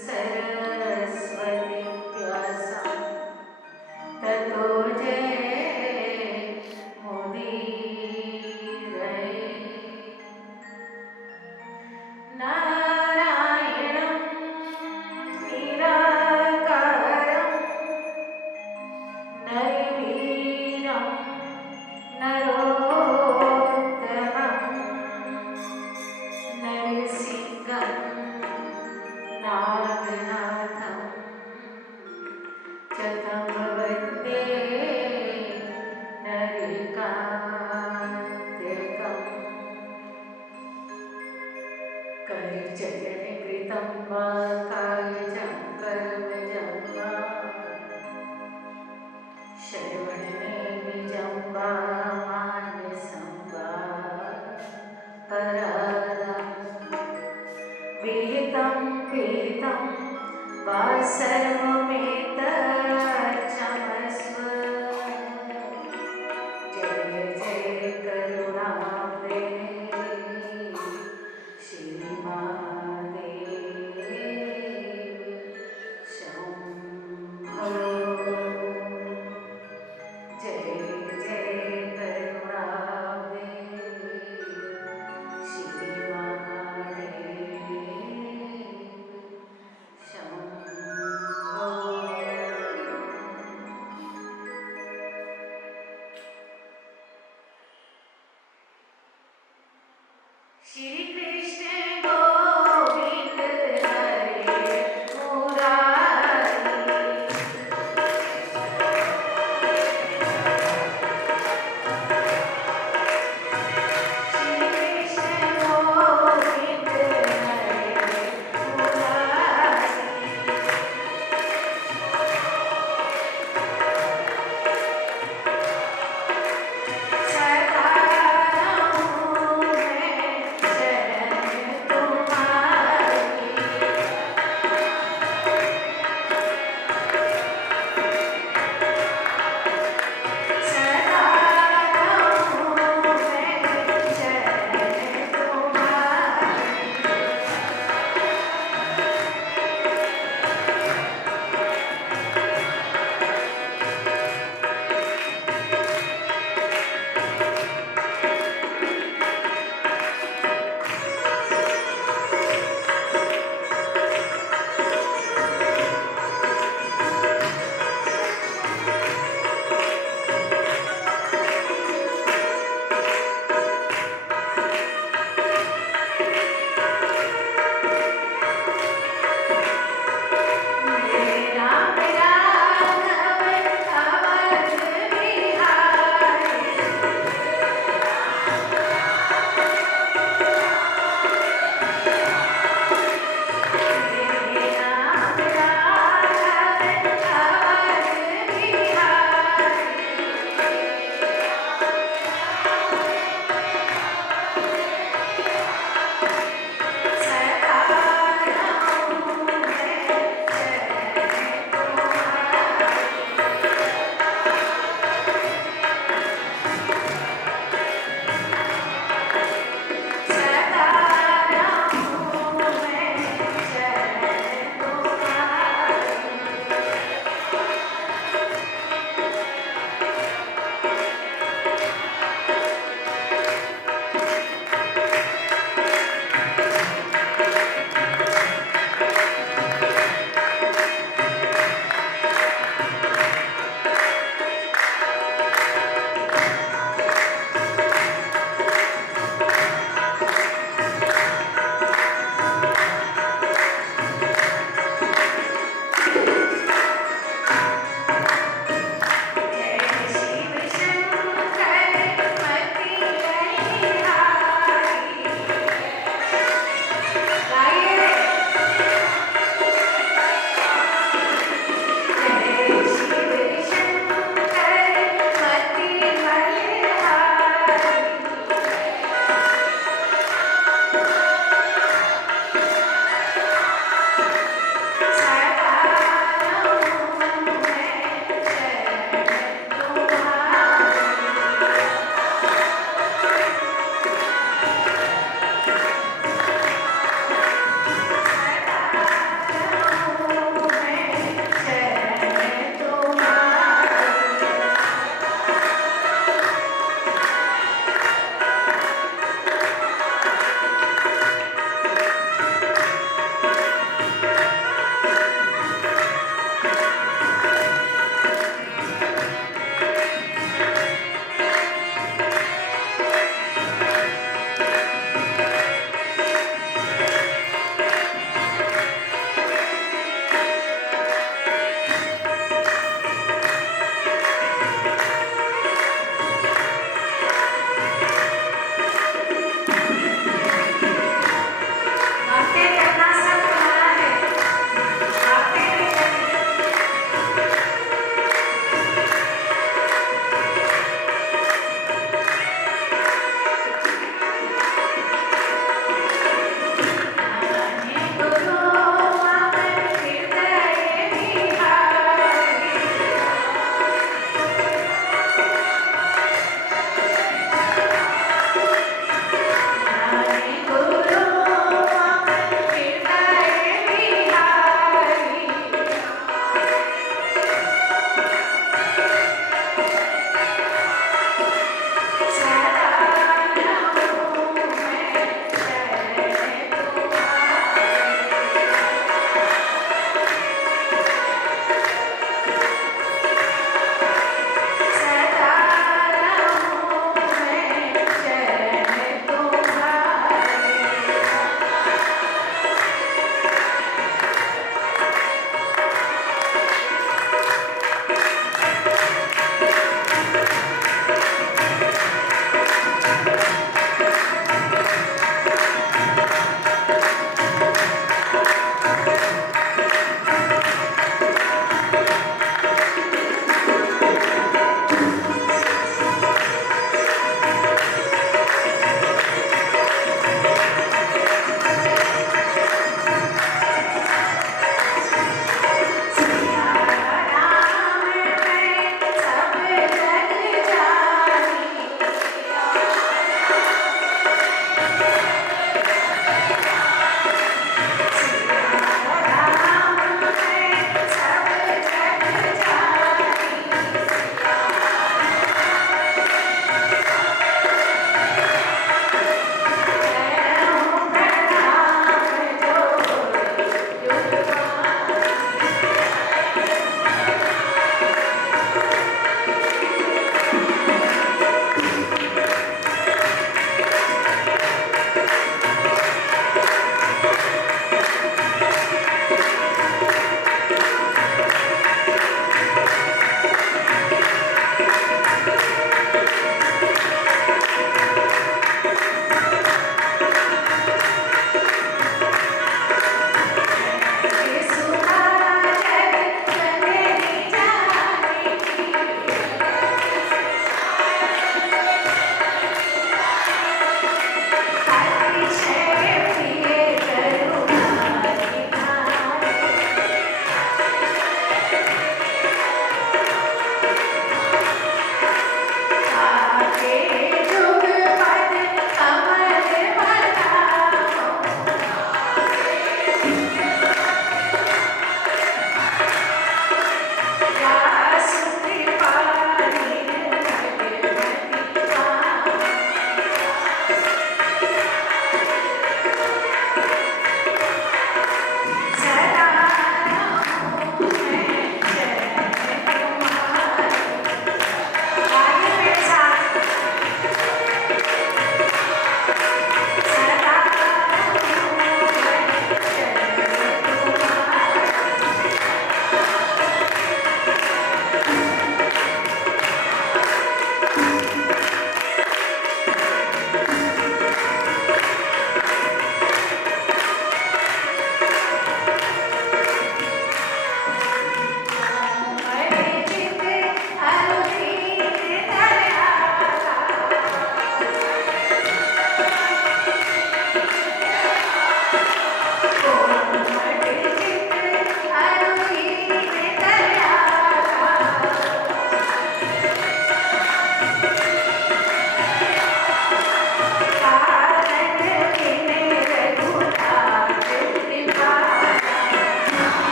सरस्वती व्यासं ततो जयमुदीरये। नारायणं निराकारं नरवीरं नरोत्तमं नरसिंहं नागनाथं च तं वन्दे नरकान्तकम्। कलिचयनिवृतं वा कायजं कर्मजं वा श्रवणनेमिजं वा मानसं वा परादं विहितं विहितं वा सर्वमेतत्क्षमस्व। जय जय करुणामये श्रीमाते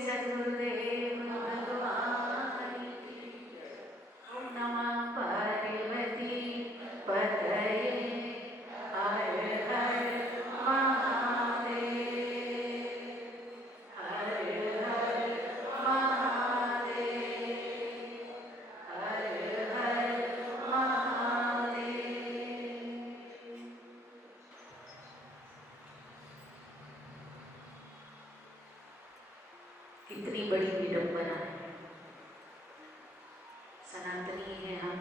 सद्गुरुदेव भगवान की। ओम नमः पार्वती पतये हर हर महादेव हर हर महादेव हर हर महादेव। कितनी बड़ी विडंबना है। सनातनी है हम,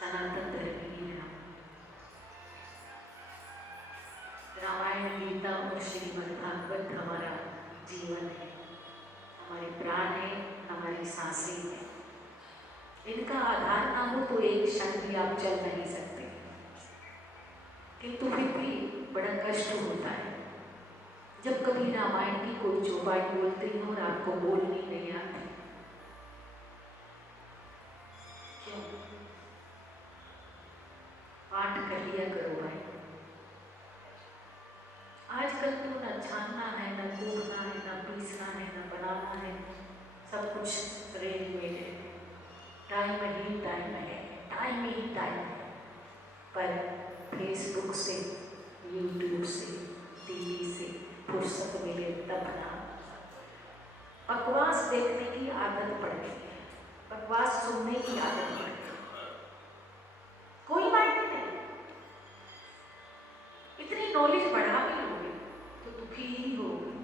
सनातन धर्मी है हम। रामायण गीता और श्रीमद् भागवत हमारा जीवन है, हमारे प्राण है, हमारी सांसें हैं। इनका आधार ना हो तो एक क्षण भी आप चल नहीं सकते, किंतु फिर भी बड़ा कष्ट होता है जब कभी रामायण की कोई चौपाई बोलते हैं और आपको बोलनी नहीं आती। क्यों? पाठ कर लिया करो भाई। आजकल तो न छानना है, न कूटना है, न पीसना है, न बनाना है, सब कुछ रेडीमेड है। टाइम ही टाइम है, टाइम ही टाइम है। पर फेसबुक से, यूट्यूब से, टीवी से फुर्सत मिले तब ना। बकवास देखने की आदत पड़ गई है, बकवास सुनने की आदत पड़ गई। कोई मायने नहीं। इतनी नॉलेज बढ़ा भी लोगे तो दुखी ही होगी।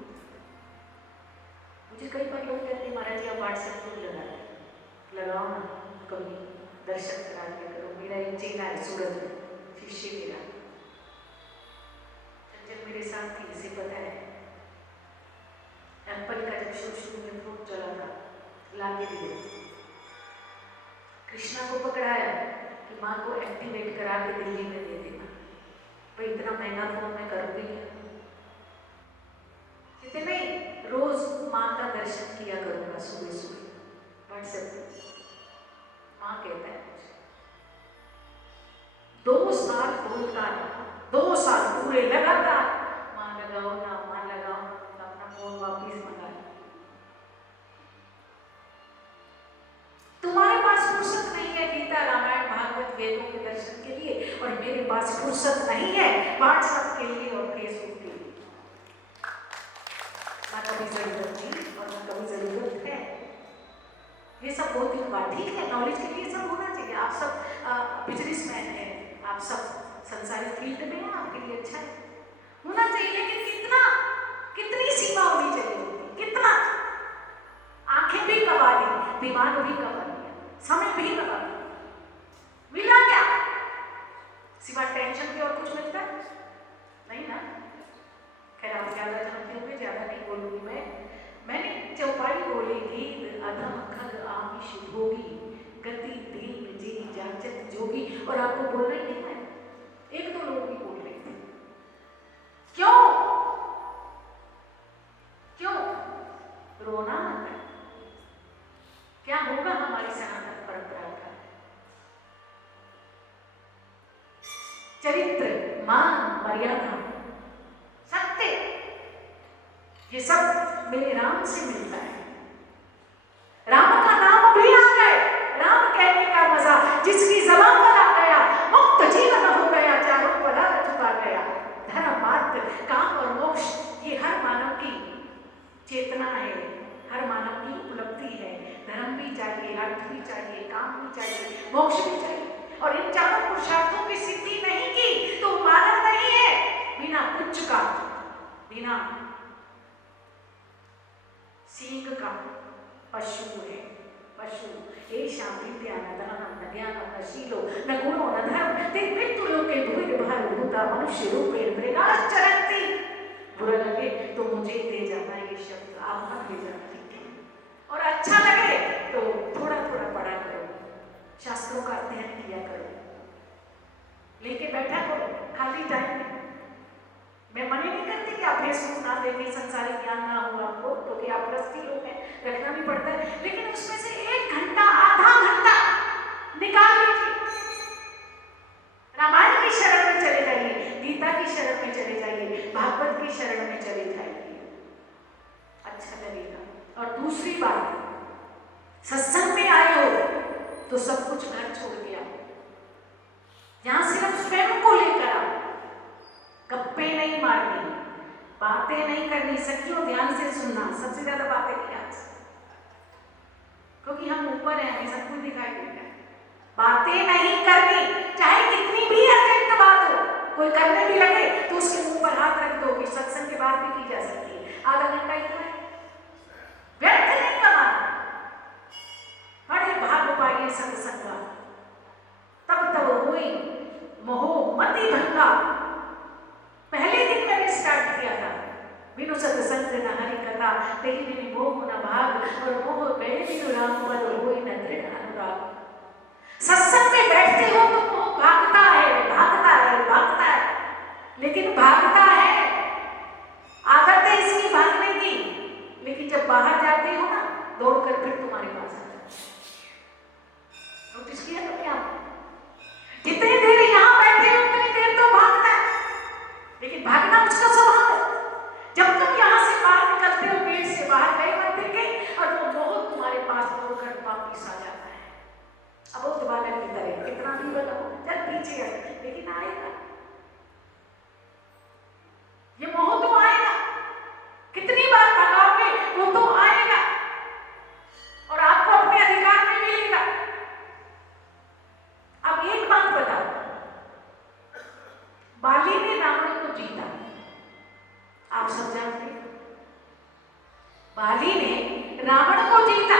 मुझे कई बार लोग कहते हैं महाराज जी आप व्हाट्सएप क्यों लगाते, लगाओ ना, कभी दर्शन करा दिया करो। मेरा एक चेला है सूरत में, शिष्य मेरा चंचल मेरे साथ थी, इसे पता है। एप्पल का जब शुरू में फोन चला था, लाके दिया, कृष्णा को पकड़ाया कि माँ को एक्टिवेट करा के दिल्ली में दे देना। भाई इतना महंगा फोन मैं करूँगी क्या? कहते नहीं, रोज माँ का दर्शन किया करूँगा सुबह सुबह व्हाट्सएप पे। माँ कहता है मुझे 2 साल बोलता रहा, 2 साल पूरे लगातार, माँ लगाओ ना, माँ लगाओ ना, अपना फोन वापिस मंगा। तुम्हारे पास फुर्सत नहीं है गीता रामायण भागवत वेदों के दर्शन के लिए, और मेरे पास फुर्सत नहीं है व्हाट्सएप के लिए और फेसबुक के लिए। ना कभी जरूरत थी और ना कभी जरूरत है। ये सब बहुत ही बात ठीक है, नॉलेज के लिए सब होना चाहिए। आप सब बिजनेसमैन हैं, आप सब संसारिक फील्ड में हैं, आपके लिए अच्छा है, होना चाहिए। लेकिन कितना, कितनी सीमा होनी चाहिए, कितना। आंखें भी कमा दी, दिमाग भी कमा दिया, समय भी कमा दिया, मिला क्या? सिवा टेंशन के और कुछ मिलता है नहीं ना। खैर आप ज्यादा जानते होंगे, ज्यादा नहीं बोलूंगी मैंने चौपाई बोलेगी अधम खग आमिष भोगी गति दीन जी जाचत जोगी। और आपको बोलना ही नहीं है, 1-2 लोग भी बोल रहे थे। क्यों क्यों रोना आता है? क्या होगा हमारी सनातन परंपरा का? चरित्र, मान, मर्यादा, सत्य, ये सब मेरे राम से मिलता है। राम का नाम भी आ गए, राम कहने का मजा जिसकी ज़बान पर आ गया, मुक्त जीवन हो गया, चारों पदार्थ पा गया। धर्म, अर्थ, काम और मोक्ष ये हर मानव की चेतना है, हर मानव की उपलब्धि है। धर्म भी चाहिए, अर्थ भी चाहिए, काम भी चाहिए, मोक्ष भी चाहिए। और इन चारों पुरुषार्थों की सिद्धि नहीं की तो मानव नहीं है, बिना पुच्छ का, बिना सींग का पशु है। पशु एषा विद्या न धनं न ज्ञानं न शीलो न गुणो न धर्म ते मृत्युलोके भूरिभारभूता मनुष्य रूपेण मृगाश्चरन्ति। बुरा लगे तो मुझे दे जाना ये शब्द, आप मत ले जाना, ठीक है? और अच्छा लगे तो थोड़ा थोड़ा पढ़ा करो, शास्त्रों का अध्ययन किया करो, लेके बैठा करो खाली टाइम में। मैं मना नहीं करती कि आप फेसबुक ना देखें, संसारिक ज्ञान ना हो आपको, क्योंकि आप गृहस्थी लोग हैं, रखना भी पड़ता है, लेकिन उसमें से 1 घंटा, आधा घंटा निकाल लीजिए। रामायण की शरण में चले जाइए, गीता की शरण में चले जाइए, भागवत की शरण में चले जाइए। दूसरी बात, सत्संग में आए हो तो सब कुछ घर छोड़ के आओ। यहां सिर्फ स्वयं को लेकर आओ, गप्पे नहीं मारनी, बातें नहीं करनी। सखियों ध्यान से सुनना, सबसे ज्यादा बातें की आज, क्योंकि हम ऊपर हैं, हमें सब कुछ दिखाई देता है। बातें नहीं करनी, चाहे कितनी भी अर्जेंट बात हो, कोई करने भी लगे तो उसके मुंह पर हाथ रख दो कि सत्संग के बाद भी की जा सकती है। आधा घंटा ही तो है, व्यर्थ नहीं कमाना। बड़े भाग पाइए सत्संग, तब तब हुई मोह मति भंगा। पहले दिन मैंने स्टार्ट किया था, बिनु सत्संग न हरि कथा, तेहि बिनु मोह न भाग, और मोह गए बिनु राम पद होई न दृढ़ अनुराग। सत्संग में बैठते हो तो मोह भागता है, भागता है, भागता है, लेकिन भागता है, आदत है इसकी भागने की, लेकिन जब बाहर जाते हो ना, दौड़कर फिर तुम्हारे पास आ जाता है। नोटिस किया तुमने? आप जितनी देर यहां बैठे हो उतनी देर तो भागता है, लेकिन भागना उसका स्वभाव है। जब तुम यहां से बाहर निकलते हो, गेट से बाहर गए, मंदिर गए, और वो बहुत तुम्हारे पास दौड़कर वापिस आ जाता है। अब वो दोबारा की तरह कितना भी बनो, चल पीछे है, लेकिन आएगा, ये मोह तो आएगा। कितनी बार भगाओगे वो तो आएगा, और आपको अपने अधिकार में मिलेगा। अब एक बात बताओ, बाली ने रावण को जीता, आप सब जानते, बाली ने रावण को जीता,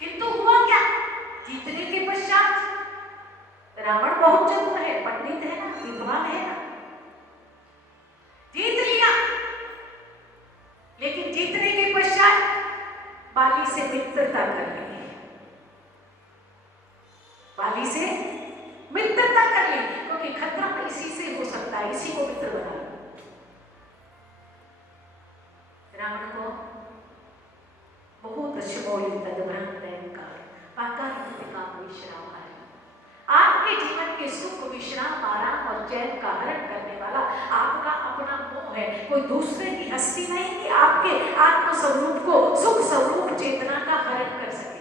किंतु हुआ क्या? जीतने के पश्चात रावण बहुत चतुर है, पंडित है ना, विद्वान है ना, जीत लिया, लेकिन जीतने के पश्चात बाली से मित्रता कर ली, बाली से मित्रता कर ली, क्योंकि खतरा इसी से हो सकता है, इसी को मित्र बना। रावण को बहुत शमोली तदभंकार पाकर विश्राम है। आपके जीवन के सुख, विश्राम, आराम और चैन का हरण करने वाला आपका अपना मोह है, कोई दूसरे की हस्ती नहीं कि आपके आत्म स्वरूप को, सुख स्वरूप चेतना का हरण कर सके।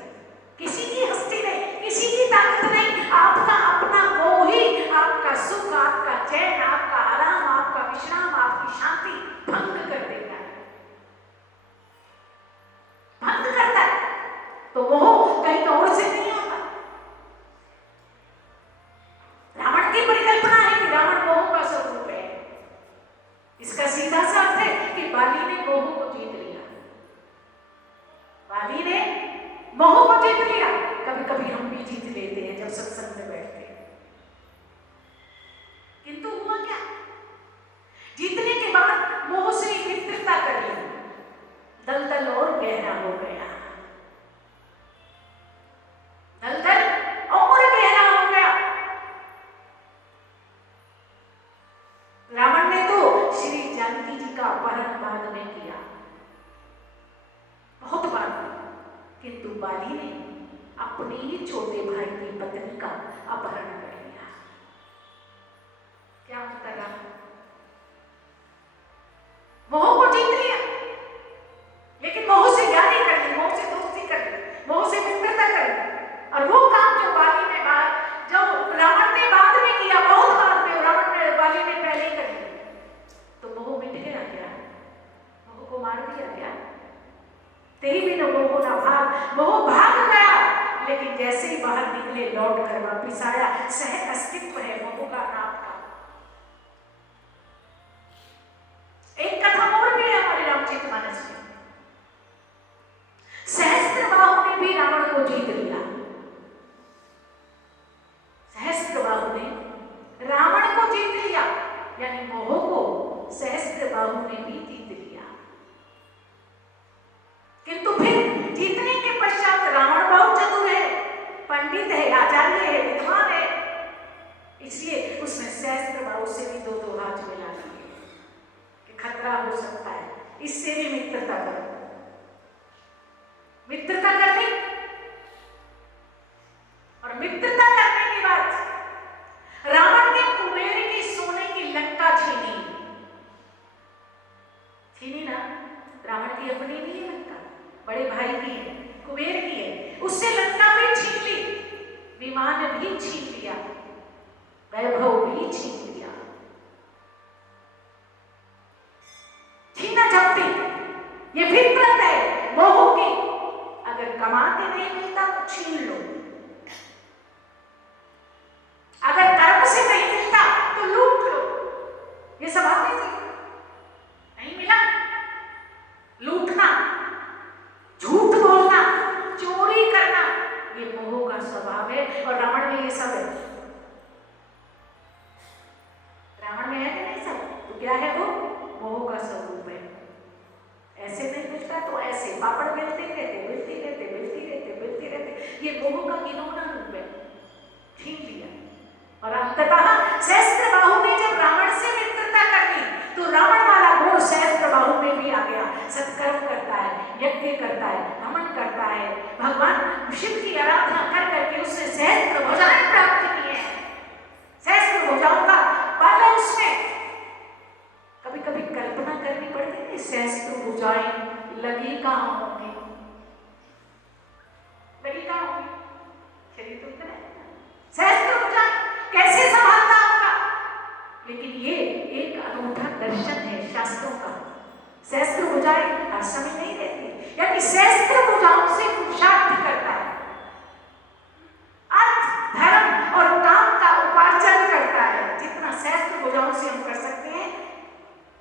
किसी की हस्ती नहीं, किसी की ताकत नहीं, आपका अपना मोह ही आपका सुख, आपका चैन, आपका आराम, आपका विश्राम, आपकी शांति भंग कर देता है, भंग करता है। तो मोह कहीं और से नहीं आता। रावण की परिकल्पना है कि रावण मोह का स्वरूप है। इसका सीधा सा अर्थ है कि बाली ने मोह को जीत लिया, बाली ने मोह को जीत लिया। कभी कभी हम भी जीत लेते हैं जब सत्संग में बैठते हैं, किंतु हुआ क्या? जीतने के बाद मोह से मित्रता कर ली, दलदल और गहरा हो गया, दलदल और गहरा हो गया। रावण ने तो श्री जानकी जी का अपहरण बाद में किया, बहुत बार, किंतु बाली ने अपने ही छोटे भाई की पत्नी का अपहरण कर लिया। क्या मतलब रहा? मोह को जीत लिया, लेकिन मोह से यारी कर ली, मोह से दोस्ती कर ली, मोह से मित्रता कर ली। और वो काम जो बाली ने जो रावण ने बाद में किया, बहुत बाद में, रावण ने, बाली ने पहले ही कर लिया, तो मोह मिट गया क्या? मोह को मार दिया क्या? तेही बिनु मोह न भाग, मोह भाग गया, लेकिन जैसे ही बाहर निकले लौट कर वापिस आया। सह अस्तित्व है मोह का, नाम का। एक कथा और भी है हमारे रामचरितमानस में, सहस्त्रबाहु ने भी रावण को जीत लिया। सहस्त्रबाहु ने रावण को जीत लिया, यानी मोह को सहस्त्रबाहु ने भी जीत लिया। किंतु फिर जीतने के पश्चात रावण बहुत चतुर है, पंडित है, आचार्य है, विद्वान है, इसलिए उसने सहस्त्रबाहु से भी दो दो हाथ मिला दिए कि खतरा हो सकता है, इससे भी मित्रता करो। मित्रता कर ली, और मित्रता करने के बाद रावण ने कुबेर की सोने की लंका छीनी ना, रावण की अपनी नहीं है लंका, बड़े भाई की है, कुबेर की है। उससे लंका भी छीन ली, विमान भी छीन लिया, वैभव भी छीन लिया। छीना झपटी ये फितरत है मोह की। अगर कमा के नहीं मिलता तो छीन लो, अगर कर्म से नहीं मिलता तो लूट लो। ये स्वभाव है। नहीं मिला लूटना, झूठ बोलना, चोरी करना, ये मोह का स्वभाव है। और रावण में ये सब है। रावण में है कि नहीं सब? तो क्या है वो? मोह का स्वरूप है। ऐसे नहीं मिलता तो ऐसे पापड़ बेलते रहते, बेलते रहते, बेलते रहते, बेलते रहते। ये मोह का घिनौना रूप है। छीन लिया। और अंततः सहस्त्रबाहु ने जब रावण से मित्रता कर ली तो रावण वाला गुण सहस्त्रबाहु में भी आ गया। सत्कर्म करता है, यज्ञ करता है, हवन करता है, भगवान शिव की आराधना कर करके उसने सहस्त्र भुजाएं प्राप्त की है। सहस्त्र भुजाओं का बल है उसमें। कभी कभी कल्पना करनी पड़ती है, सहस्त्र भुजाएं लगी कहां होंगी? लगी कहां होंगी? शरीर तो इतना है। सहस्त्र भुजाएं कैसे संभालता होगा? लेकिन ये एक अनूठा दर्शन है शास्त्रों का। सहस्त्र भुजाएं हर समय नहीं रहती, यानी सहस्त्र भुजाओं से पुरुषार्थ करता है, अर्थ धर्म और काम का उपार्जन करता है। जितना सहस्त्र भुजाओं से हम कर सकते हैं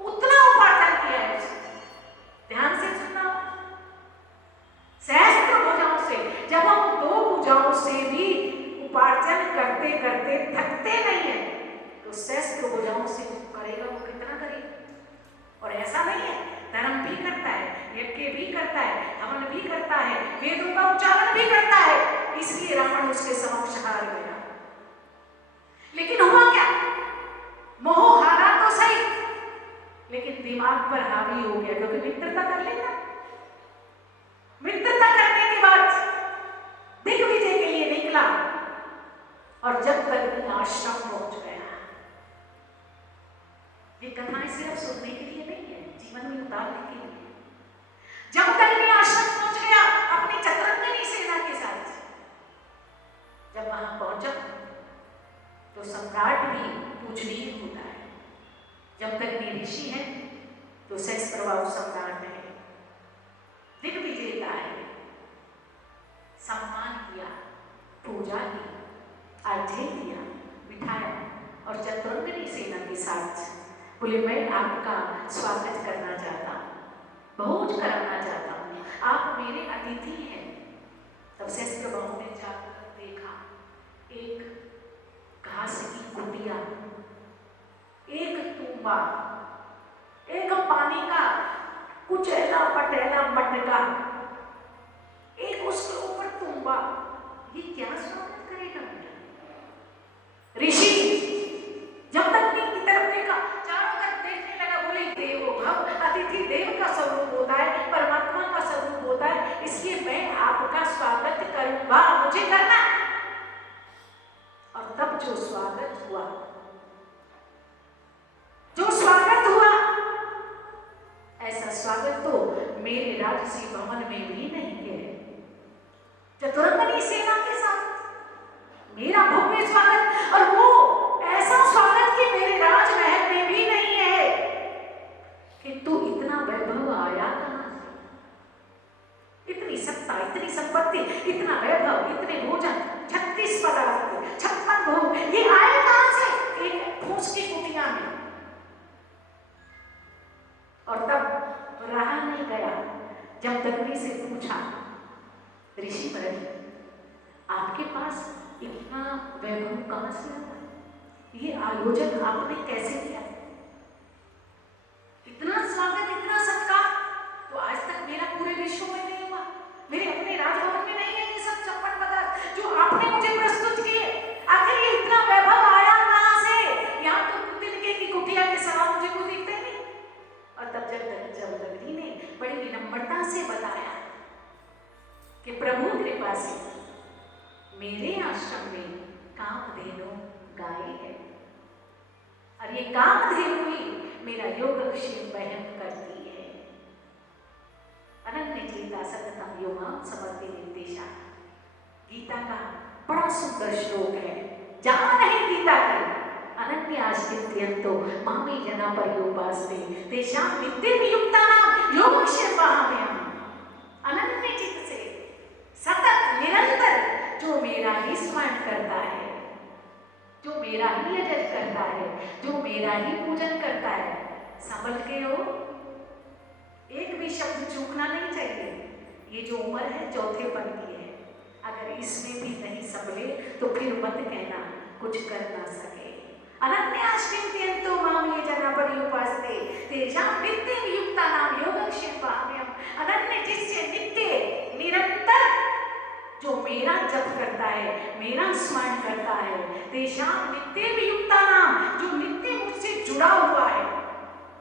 उतना उपार्जन किया है उसने। ध्यान से सुनना, सहस्त्र भुजाओं से। जब हम दो भुजाओं से भी उपार्जन करते करते थकते नहीं है तो सहस्त्र भुजाओं से करेगा वो कितना करेगा। और ऐसा नहीं है, धर्म भी करता है, यज्ञ भी करता है, हवन भी करता है, वेदों का उच्चारण भी करता है। इसलिए रावण उसके समक्ष हार गया। लेकिन हुआ क्या? मोह हारा तो सही, लेकिन दिमाग पर हावी हो गया, क्योंकि मित्रता कर लेना। मित्रता करने के बाद दिग्विजय के लिए निकला और जब तक आश्रम पहुंच गया। ये कथाएं सिर्फ सुनने के लिए नहीं है, जीवन में उतारने के लिए। जब तक आश्रम पहुंच गया अपनी चतुरंगनी सेना के साथ, जब वहां पहुंचा तो सम्राट भी पूजनीय होता है। जब तक भी ऋषि है तो सहस्त्रबाहु सम्राट है, दिग्विजेता है। सम्मान किया, पूजा की, अर्घ्य दिया, बिठाया और चतुरंगनी सेना के साथ बोले मैं आपका स्वागत करना चाहता हूँ, भोज कराना चाहता हूँ, आप मेरे अतिथि हैं। तब सहस्त्रबाहु ने जाकर देखा एक घास की कुटिया, एक तूंबा, एक पानी का कुचैला पटेला मटका, एक उसके ऊपर तूंबा। ये क्या स्वागत करेगा ऋषि? जब तक की तरफ देखा, चारों तरफ देखने लगा, बोले देवो भव, अतिथि देव का स्वरूप होता है, परमात्मा का स्वरूप होता है, इसलिए मैं आपका स्वागत करूंगा, मुझे करना। और तब जो स्वागत हुआ, जो स्वागत हुआ, ऐसा स्वागत तो मेरे राजसी भवन में भी नहीं है। चतुरंगनी सेना के साथ मेरा भव्य स्वागत, और वो ऐसा स्वागत कि मेरे राजमहल में भी नहीं है। किंतु इतना वैभव आया कहां से? इतनी सत्ता, इतनी संपत्ति, इतना वैभव, इतने भोजन, 36 पदार्थ, 56 भोग, ये आए कहां से? एक फूस की कुटिया में। और तब रहा नहीं गया, जब दग्नि से पूछा, ऋषि मुनि आपके पास इतना वैभव कहां से आता? ये आयोजन आपने कैसे किया? इतना स्वागत, इतना सत्कार तो आज तक मेरा पूरे विश्व में नहीं हुआ, मेरे अपने राजभवन में नहीं है ये सब 56 पदार्थ जो आपने मुझे प्रस्तुत किए। आखिर ये इतना वैभव आया कहां से? यहाँ तो तिनके की कुटिया के सवा मुझे कोई दिखते नहीं। और तब जब दग्नि ने बड़ी विनम्रता से बताया कि प्रभु कृपा से मेरे आश्रम में कामधेनु गाय है, और ये कामधेनु ही मेरा योगक्षेम वहन करती है। समर्पि निर्देशा। गीता का बड़ा सुंदर श्लोक है, जहां नहीं गीता की अनन्याश्चिन्तयन्तो मामे जना पर्युपासते तेषां नित्यं योगक्षेमाहम्। अनन्य चित्त से सतत निरंतर जो मेरा ही स्मरण करता है, जो मेरा ही यजन करता है, जो मेरा ही पूजन करता है, समझ के हो, एक भी शब्द चूकना नहीं चाहिए। ये जो उम्र है चौथेपन की है, अगर इसमें भी नहीं संभले तो फिर मत कहना कुछ कर ना सके। अनन्याश्चिन्तयन्तो मां ये जना पर्युपासते तेषां नित्यं युक्तानां योगक्षेमाहम्। अनन्य जिससे नित्य निरंतर जो मेरा जप करता है, मेरा स्मरण करता है, तेषां नित्यं युक्तानां जो नित्य मुझसे जुड़ा हुआ है,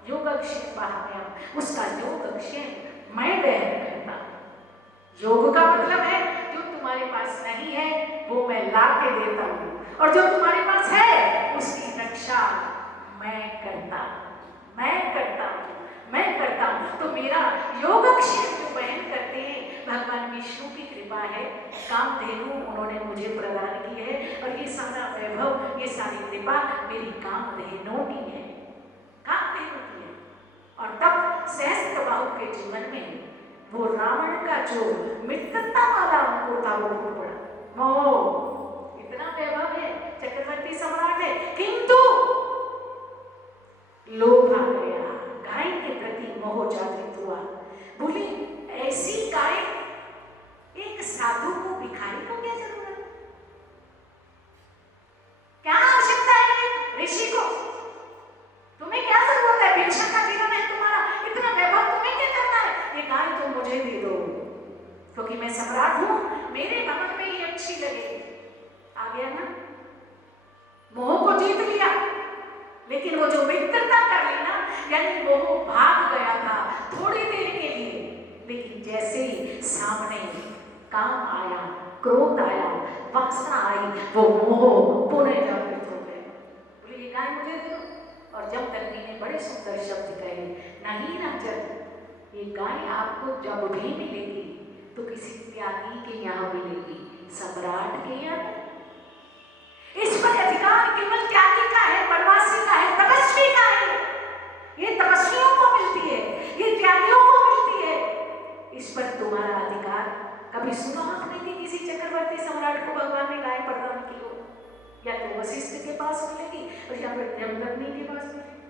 योगक्षेमाहम् उसका योगक्षेम मैं ग्रहण करता। योग का मतलब है जो तुम्हारे पास नहीं है वो मैं ला के देता हूँ, और जो तुम्हारे पास है उसकी रक्षा मैं करता हूँ। तो मेरा योगक्षेम जो बहन करते हैं, भगवान विष्णु की कृपा है, कामधेनु उन्होंने मुझे प्रदान की है, और ये सारा वैभव, ये सारी कृपा मेरी कामधेनु की है, कामधेनु की है। और तब सहस्त्रबाहु के जीवन में वो रावण का जो मित्रता वाला अंकुर था वो फूट पड़ा। मोह, इतना वैभव है, चक्रवर्ती सम्राट है, किंतु लोभ आ गया, गाय के प्रति मोह जागृत हुआ। बोली ऐसी गाय एक साधु को, भिखारी को क्या जरूरत, क्या आवश्यकता है ऋषि को, तुम्हें क्या जरूरत है, भिक्षा का जीवन है तुम्हारा, इतना वैभव तुम्हें क्या करना है, ये गाय तो मुझे दे दो क्योंकि मैं सम्राट हूं, मेरे भवन में ये अच्छी लगेगी। आ गया ना, मोह को जीत लिया। लेकिन वो जो मित्रता कर ली ना, यानी मोह भाग गया था थोड़ी देर के लिए, लेकिन जैसे ही सामने काम आया, क्रोध आया, वासना आई, वो मोह पुनः जागृत हो गए। बोले ये गाय मुझे दे दो। और जब तक ने बड़े सुंदर शब्द कहे, नहीं ना जब ये गाय आपको जब भी मिलेगी तो किसी त्यागी के यहाँ मिलेगी, सम्राट के यहाँ। इस पर अधिकार केवल त्यागी का है, वनवासी का है, तपस्वी का है। ये तपस्वियों को मिलती है, ये त्यागियों को मिलती है। इस पर तुम्हारा अधिकार। कभी सुना आपने कि किसी चक्रवर्ती सम्राट को भगवान ने गाय प्रदान की हो? या तो वशिष्ठ के पास मिलेगी और या फिर जमदग्नि के पास मिलेगी।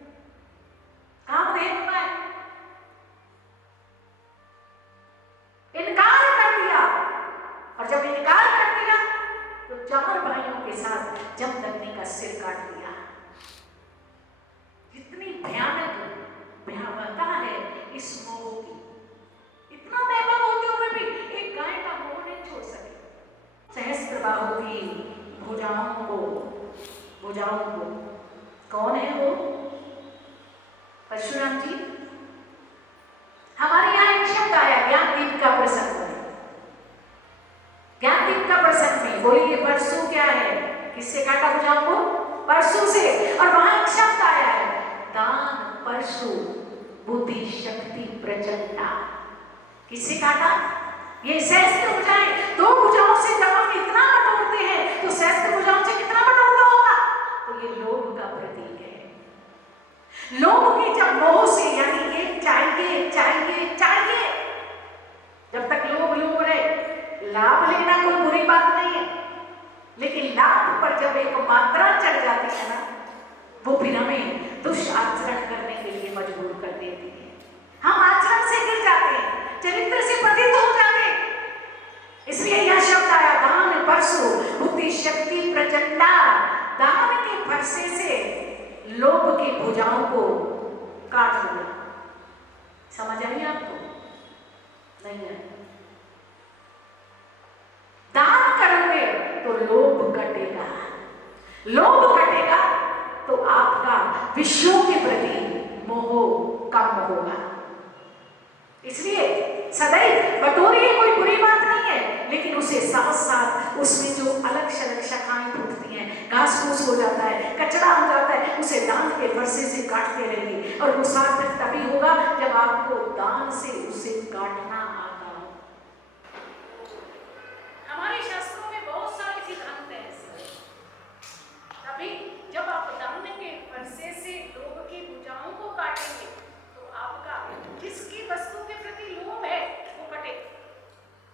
कामधेनु का इनकार कर दिया, और जब इनकार कर दिया तो 4 भाइयों के साथ जमदग्नि का सिर काट दिया। इतनी भयानक भयावहता है इस मोह की, इतना वैभव होते हुए भी एक गाय का मोह नहीं छोड़ सके। सहस्त्रबाहु की भुजाओं को कौन है वो? परशुराम जी। हमारे यहाँ एक शब्द आया ज्ञानदीप का प्रसंग में, ज्ञानदीप का प्रसंग में बोलिए परशु क्या है, किससे काटा भुजाओं को? परशु से। और वहां एक शब्द आया है दान परशु बुद्धि शक्ति प्रचंडा। किससे काटा? ये सहस्त्र भुजाएं, 2 भुजाओं से जब हम इतना बटोरते हैं तो सहस्त्र भुजाओं से कितना बटोरता होगा? तो ये लोभ का प्रतीक है। लोभ की जब मोह से, यानी ये चाहिए चाहिए चाहिए, जब तक लोभ रहे, लाभ लेना कोई बुरी बात नहीं है, लेकिन लाभ पर जब एक मात्रा चढ़ जाती है ना, वो फिर हमें दुष्आचरण करने के लिए मजबूर कर देती है। हम आचरण से गिर जाते हैं, चरित्र से पतित हो जाते हैं। इसलिए यह शब्द आया दान परशु बुद्धि शक्ति प्रचंडा। दान के फरसे से लोभ की भुजाओं को काट दिया। समझ आई आपको? नहीं है। दान करोगे तो लोभ कटेगा, लोभ कटेगा तो आपका विषयों के प्रति मोह कम होगा। इसलिए सदैव बटोरिए, कोई बुरी बात नहीं है, लेकिन उसे साथ साथ उसमें जो अलग शलग शाखाएं फूटती हैं, घास फूस हो जाता है, कचरा हो जाता है, उसे दान के फरसे से काटते रहिए। और वो सार्थक तभी होगा जब आपको दान से उसे काटना आता हो। हमारे शास्त्रों में बहुत सारे सिद्धांत हैं ऐसे। तभी जब आप दान के वर्षे से लोभ की भुजाओं को काटेंगे तो आपका जिसकी वस्तु के प्रति लोभ है वो कटेगा,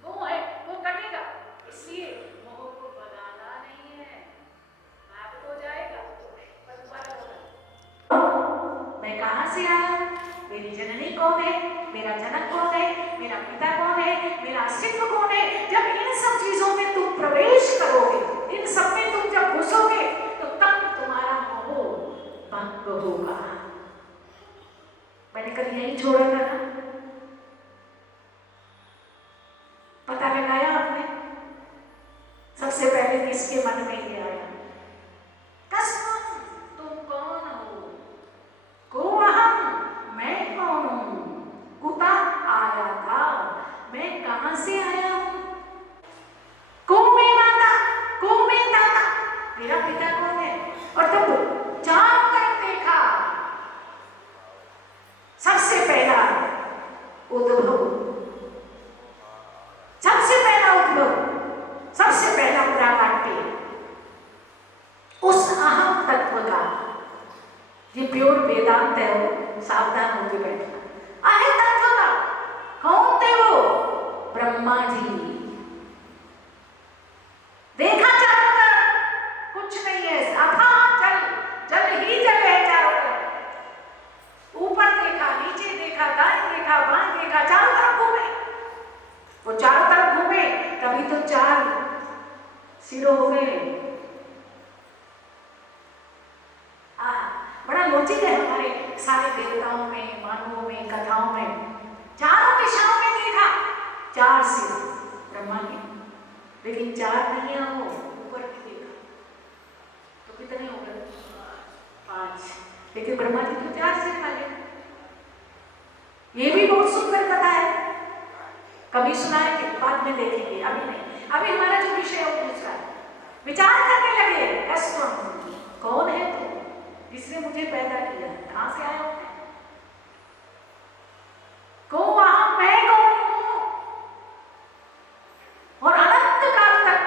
मोह है वो कटेगा। इसलिए मोह को बनाना नहीं है, लाभ हो जाएगा। मैं कहाँ से आया, मेरी जननी कौन है, मेरा जनक कौन है, मेरा पिता कौन है, मेरा अस्तित्व कौन है। जब इन सब चीजों में तुम प्रवेश करोगे, इन सब में तुम जब घुसोगे तो तब तुम्हारा मोह भंग होगा। मैंने कल यही छोड़ा था ना, पता लगाया आपने? सबसे पहले किसके मन में ये आया, कस्म तुम कौन हो, को अहम मैं कौन हूं, कुता आया था, मैं कहां से आया हूं, को मैं माता, को मैं दाता, मेरा पिता कौन है। और तब चारों तरफ देखा, सबसे पहला उद्भव, सबसे पहला उद्भव, सबसे पहला प्राकाट्य उस अहम तत्व का। ये प्योर वेदांत है, वो सावधान होकर बैठना। अहे तत्व का कौन थे वो, ब्रह्मा जी। देखा चारों तरफ कुछ नहीं है, अथाह जल, जल ही जल है चारों तरफ। ऊपर देखा, नीचे देखा, दाएं देखा, बाएं देखा, चारों तरफ घूमे। वो चारों तरफ घूमे तभी तो चार सिरों हो गए। बड़ा लॉजिक है हमारे सारे देवताओं में, मानवों में, कथाओं में। चारों दिशाओं में देखा, चार सिर ब्रह्मा के, लेकिन चार नहीं है, वो ऊपर भी देखा तो कितने हो गए, 5। लेकिन ब्रह्मा जी तो 4 सिर वाले। ये भी बहुत सुंदर कथा है, कभी सुनाएंगे, बाद में देखेंगे, अभी नहीं। अभी हमारा जो विषय है वो दूसरा है। विचार करने लगे, कौन है तू जिसने मुझे पैदा किया, कहां से आया हूं मैं, को अहम मैं कौन हूं। और अनंत काल तक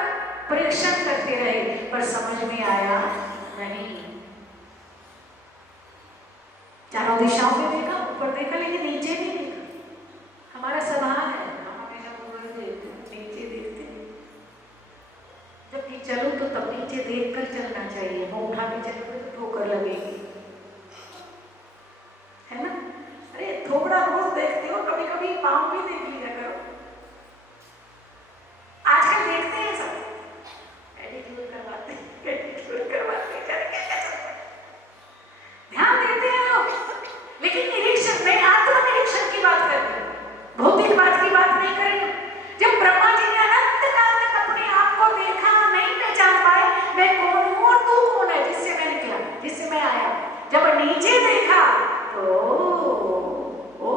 परीक्षण करते रहे पर समझ में आया नहीं। चारों दिशाओं में देखा, ऊपर देखा, लेकिन नीचे नहीं देखा। हमारा स्वभाव है, हम हमेशा ऊपर देखते, नीचे देखते। जब भी चलो तो तब नीचे देख कर चलना चाहिए, वो उठा के चलोगे तो ठोकर लगेगी, है ना। अरे थोड़ा रोज देखते हो, कभी कभी पाँव भी देख लिया करो। आजकल देखते हैं सब, एडिट्यूड करवाते ध्यान देते हैं लोग, लेकिन निरीक्षण में आत्मनिरीक्षण की बात करते हैं, भौतिक बात की बात नहीं करेंगे। जब ब्रह्मा जी ने अनंत काल तक अपने आप को देखा, नहीं पहचान पाए मैं कौन हूं और तू कौन है जिससे मैं निकला, जिससे मैं आया। जब नीचे देखा तो ओ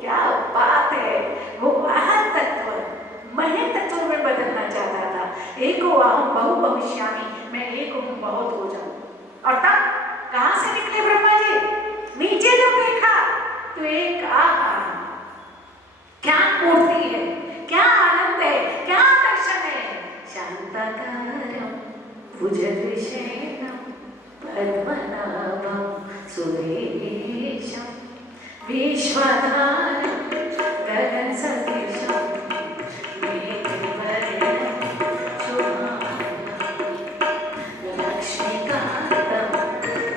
क्या बात है, वो अहम तत्व महे तत्व में बदलना चाहता था। एको अहम बहु भविष्यामि, मैं एक हूं बहुत हो जाऊं। और तब कहां से निकले ब्रह्मा जी, नीचे जब देखा तो एक आहा, क्या मूर्ति है, क्या आनंद है, क्या दर्शन है। शांताकारं भुजगशयनं पद्मनाभं सुरेशं विश्वधारं गगनसदृशं मेघवर्णं शुभांगं लक्ष्मीकान्तं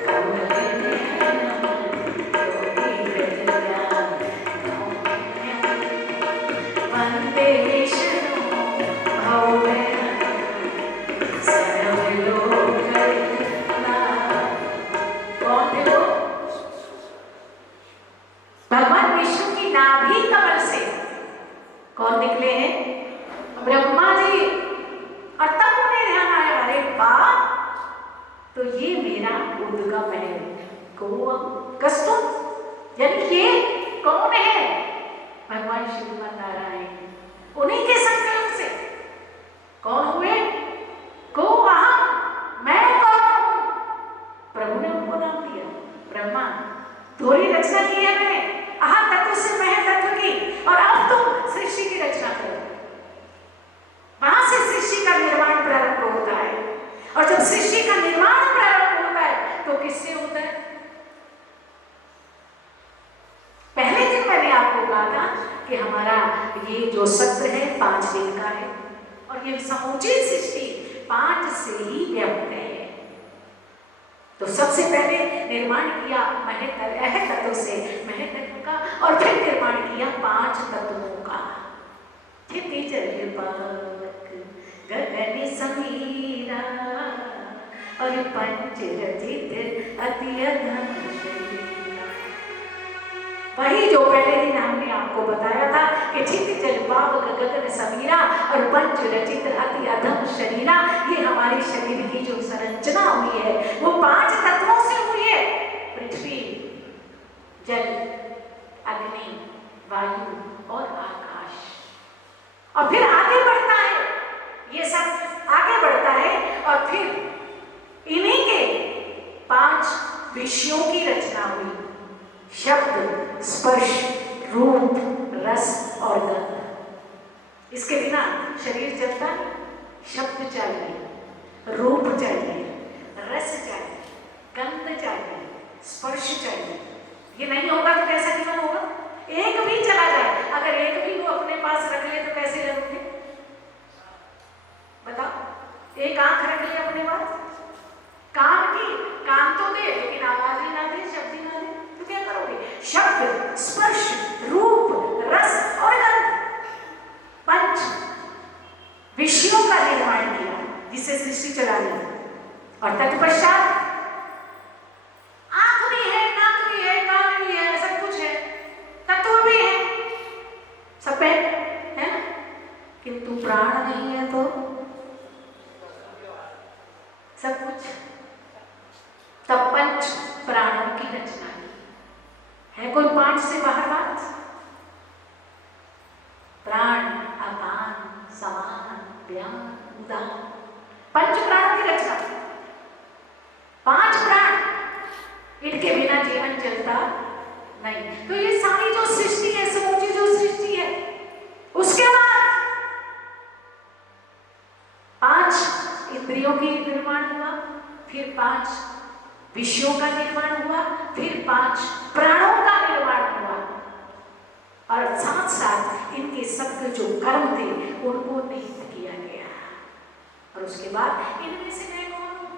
कमलनयनं योगिहृदयां वन्दे विष्णुं भवेन भगवान विष्णु की नाभि कमल से कौन निकले हैं, ब्रह्मा जी। और तब उन्हें ध्यान आया, अरे वाह, तो ये मेरा उद्गम है, कस्तु, यानी ये कौन है, भगवान श्रीमान नारायण। उन्हीं के संकल्प से कौन हुए, को अहम मैं कौन हूं। प्रभु ने उनको नाम दिया ब्रह्मा। थोड़ी रचना की है मैंने अहम तत्व से मह तत्व की, और अब तुम सृष्टि की रचना करो। वहां से सृष्टि कि हमारा ये जो सत्र है 5 दिन का है और ये समूची सृष्टि 5 से ही व्याप्त है। तो सबसे पहले निर्माण किया महेतत्व तत्व से महेतत्व का और फिर निर्माण किया 5 तत्वों का। क्षिति जल पावक गगन समीरा और पंच रचित अति अधम शरीरा। वही जो पहले दिन हमने आपको बताया था कि क्षिति जल पावक गगन समीरा और पंच रचित अति अधम शरीरा, ये हमारे शरीर की जो संरचना हुई है वो 5 तत्वों से हुई है। पृथ्वी, जल, अग्नि, वायु और आकाश। और फिर आगे बढ़ता है, ये सब आगे बढ़ता है और फिर इन्हीं के 5 विषयों की रचना हुई। शब्द, स्पर्श, रूप, रस और गंध। इसके बिना शरीर चलता नहीं। शब्द चाहिए, रूप चाहिए, रस चाहिए, गंध चाहिए, स्पर्श चाहिए। ये नहीं होगा तो कैसा जीवन होगा? एक भी चला जाए, अगर एक भी वो अपने पास रख ले तो कैसे लगोगे? बताओ। एक आंख रख ले अपने पास, कान तो दे लेकिन आवाज ही ना दे, शब्द ही ना दे, तो क्या करोगे? शब्द, स्पर्श, रूप, रस और गंध, 5 विषयों का निर्माण किया जिससे सृष्टि चला ली। और तत्पश्चात आंख भी है, नाक भी है, कान भी है, सब कुछ है, तत्व भी है, सब है ना? किंतु प्राण नहीं है तो सब कुछ। तब 5 प्राणों की रचना है। कोई 5 से बाहर बात? प्राण, अपान, समान, व्यान, उदान, 5 प्राणों की रचना। 5 प्राण, इनके बिना जीवन चलता नहीं। तो ये सारी जो सृष्टि है, समूची जो सृष्टि है, उसके बाद 5 इंद्रियों की निर्माण हुआ, फिर 5 विषयों का निर्माण हुआ, फिर 5 प्राणों का निर्माण हुआ और साथ साथ इनके सबके जो कर्म थे उनको निहित किया गया। और उसके बाद इनमें से मैं कौन हूं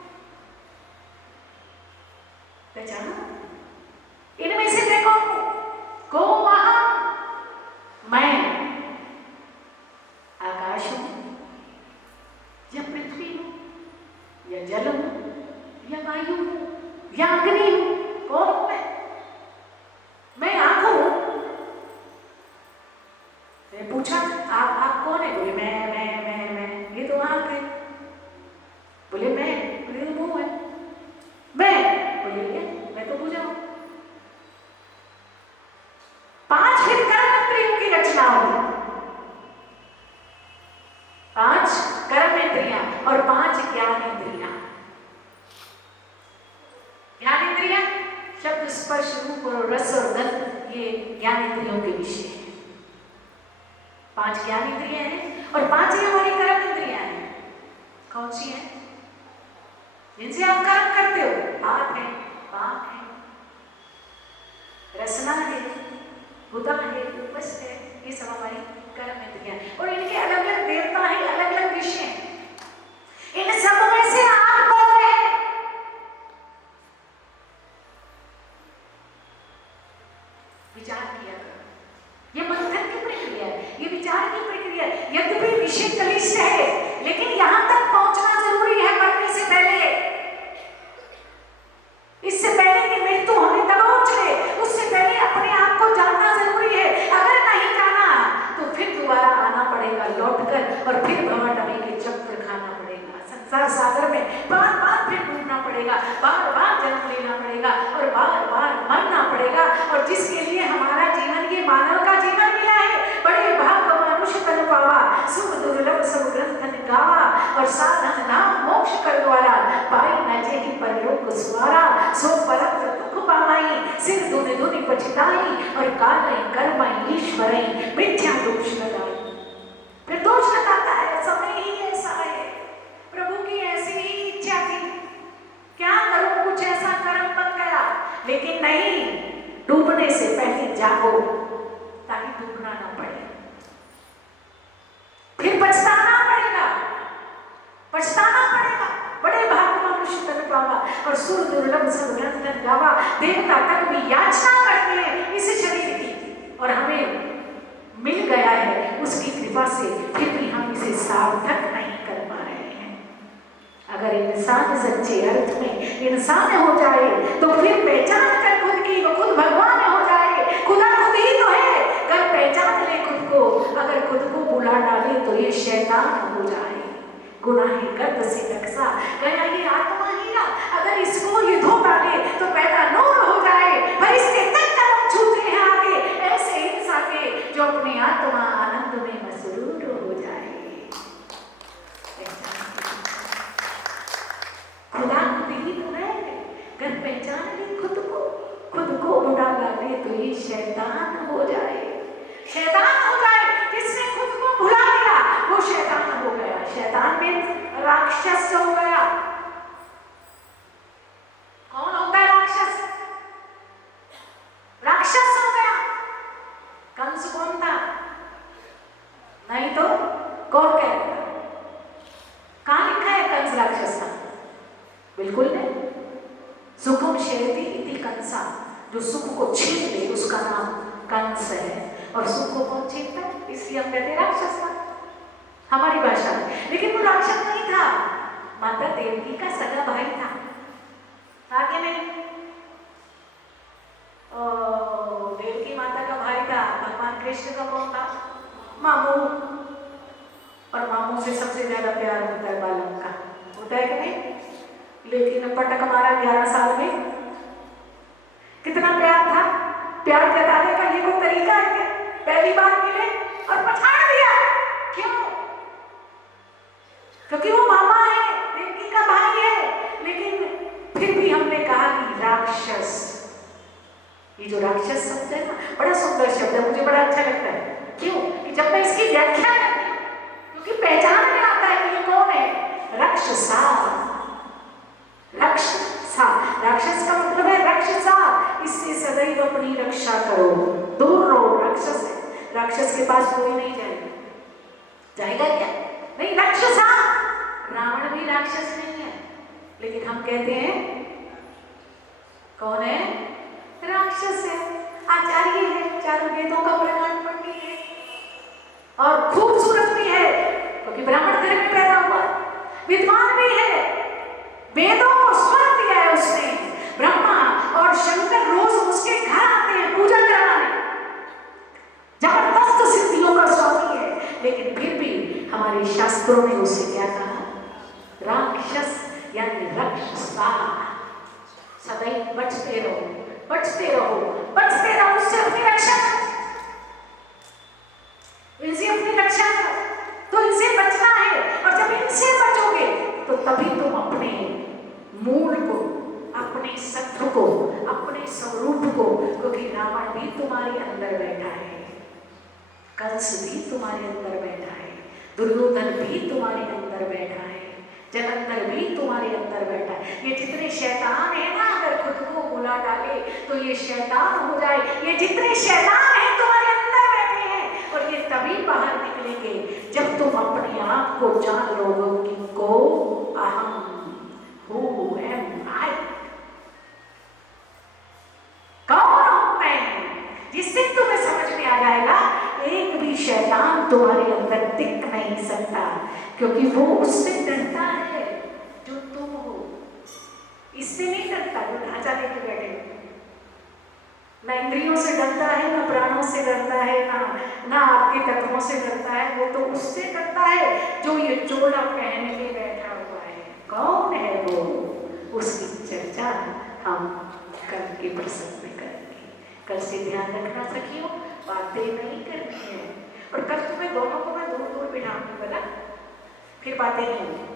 पहचानो? इनमें से मैं कौन हूं? को वहां मैं आकाश हूं या पृथ्वी हूं या जल हूं या वायु हूं या अग्नि हूं? कौन हूं मैं आंख हूं। मैं पूछा आप कौन है? बोले मैं। ये तो आंख है। बोले मैं, बोले तो मुंह है। मैं, बोले मैं तो पूछा हूं। 5 फिर कर्म इंद्रियों की रचना हुई। 5 कर्म इंद्रियां और 5 ज्ञान इंद्रियां। ज्ञान इंद्रियां शब्द, स्पर्श, रूप और रस और गंध, ये ज्ञान इंद्रियों के विषय है। 5 ज्ञान इंद्रियां हैं और 5 ही हमारी कर्म इंद्रियां हैं। कौन सी हैं? जिनसे आप कर्म करते हो। हाथ है, पाँव है, रसना है, बुधा है, उपस है, ये सब हमारी कर्म इंद्रियां हैं। और इनके अलग अलग देवता है, अलग अलग विषय हैं। इन सब में से आप कौन है? विचार किया करो। ये मंथन की प्रक्रिया है, ये विचार की प्रक्रिया है। यद्यपि विषय कलिष्ठ है लेकिन यहां तक पहुंचना जरूरी है मरने से पहले। इससे पहले कि मृत्यु हमें दबोच ले, उससे पहले अपने आप को जानना जरूरी है। अगर नहीं जाना तो फिर दोबारा आना पड़ेगा लौटकर और फिर भवडमी के चक्र खाना पड़ेगा। संसार सागर में बार बार फिर डूबना पड़ेगा, बार बार जन्म लेना पड़ेगा और बार बार मरना पड़ेगा। और जिसके लिए हमारा जीवन, ये मानव का जीवन मिला है, बड़े भाग मनुष्य तन पावा, सुख दुर्लभ सब ग्रंथन गावा, और साधन नाम मोक्ष कर द्वारा, पाई न जेहि परलोक सुवारा, सो परम दुख पावाई, सिर धुनि धुनि पछताई, और काल कर्म ईश्वरई, मिथ्या दोष लगाई। फिर दोष लगाता है, समय ही ऐसा है, प्रभु की ऐसी ही इच्छा थी, क्या करूं, कुछ ऐसा कर्म बन गया। लेकिन नहीं, डूबने से पहले जागो ताकि डूबना ना पड़े। दुर्लभ सदग्रंथ गावा, देवता तक भी याचना करते हैं इस शरीर की, और हमें मिल गया है उसकी कृपा से, फिर भी हम इसे सार्थक नहीं कर पा रहे हैं। अगर इंसान सच्चे अर्थ में इंसान हो जाए तो फिर पहचान कर खुद की वो खुद भगवान हो जाए। खुदा खुद ही तो है, अगर पहचान ले खुद को, अगर खुद को बुला डाले तो ये शैतान हो जाए। गुनाही गर्द से रक्षा गया ये आत्मा ही ना, अगर इसको ये धो डाले तो पैदा नूर हो जाए। पर इसके तक कदम छूते हैं आगे ऐसे इंसान के जो अपनी आत्मा आनंद में मसरूर हो जाए। खुदा खुद ही तो है, अगर पहचान ले खुद को बुला डाले तो ये शैतान हो जाए। शैतान हो जाए, जिसने खुद को भुला दिया वो शैतान हो गया। शैतान में राक्षस हो गया। कौन होता है राक्षस? राक्षस हो गया। कंस कौन था? नहीं तो कौन कह रहा था? कहां लिखा है कंस राक्षस था? बिल्कुल नहीं। सुखम शेरती इति कंसा, जो सुख को छीन ले उसका नाम कंस है। और सुख को कौन छीनता है? इसलिए हम कहते हैं राक्षस था हमारी भाषा में। लेकिन वो राक्षस नहीं था, माता देवकी का सगा भाई था। आगे में देवकी माता का भाई था। भगवान कृष्ण का कौन था? मामू। और मामू से सबसे ज्यादा प्यार होता है बालक का, होता है कि नहीं? लेकिन पटक मारा 11 साल में। कितना प्यार था? प्यार जताने का ये कोई तरीका है क्या? पहली बार मिले और पछाड़ दिया। क्यों? क्योंकि वो मामा है, देवकी का भाई है। लेकिन फिर भी हमने कहा कि राक्षस, ये जो राक्षस शब्द है ना, बड़ा सुंदर शब्द है, मुझे बड़ा अच्छा लगता है। क्यों? कि जब मैं इसकी व्याख्या करती हूँ, क्योंकि पहचान में आता है कि ये कौन है। राक्षसा, राक्षसा, राक्षस का मतलब है राक्षसा, इससे सदैव अपनी रक्षा करो, दूर रहो। राक्षस है, राक्षस के पास कोई नहीं जाएगा। जाएगा क्या? नहीं। राक्षसा, रावण भी राक्षस नहीं है, लेकिन हम कहते हैं कौन है? राक्षस है। आचार्य है, चारों वेदों का प्रमाण पंडित है, और खूबसूरत भी है क्योंकि ब्राह्मण घर में पैदा हुआ। विद्वान भी है, वेदों को स्वर दिया है उसने। ब्रह्मा और शंकर रोज उसके घर आते हैं पूजा कराने। जबरदस्त सिद्धियों का स्वामी है, लेकिन फिर भी हमारे शास्त्रों ने उसे क्या कहा? राक्षस, यानी राक्षसा। सदैव बचते रहो, बचते रहो, बचते रहो। उससे अपनी रक्षा करो, इनसे अपनी रक्षा करो। तो इनसे बचना है, और जब इनसे बचोगे तो तभी तुम अपने मूल को, अपने सत्व को, अपने स्वरूप को, क्योंकि रावण भी तुम्हारे अंदर बैठा है, कंस भी तुम्हारे अंदर बैठा है, दुर्योधन भी तुम्हारे अंदर बैठा है, जलंधर भी तुम्हारे अंदर बैठा है। ये जितने शैतान है ना, अगर खुद को बुला डाले तो ये शैतान हो जाए। ये जितने शैतान है तुम्हारे अंदर बैठे हैं, और ये तभी बाहर निकलेंगे जब तुम अपने आप को जान लोगे कि को अहम, हु एम आई, कौन हूं मैं। जिससे तुम्हें समझ में आ जाएगा एक भी शैतान तुम्हारे अंदर टिक नहीं सकता, क्योंकि वो उससे डरता है जो तुम हो। इससे नहीं डरता जो ढांचा लेके बैठे हो। ना इंद्रियों से डरता है, ना प्राणों से डरता है, ना आपके तत्वों से डरता है। वो तो उससे डरता है जो ये चोला पहन के बैठा हुआ है। कौन है वो? उसकी चर्चा हम कल के प्रसंग में करेंगे। कल से ध्यान रखना सखियों, बातें नहीं करनी है। और कल तुम्हें दोनों को मैं दूर दूर बिठाऊंगी, बोला फिर बातें नहीं होंगी।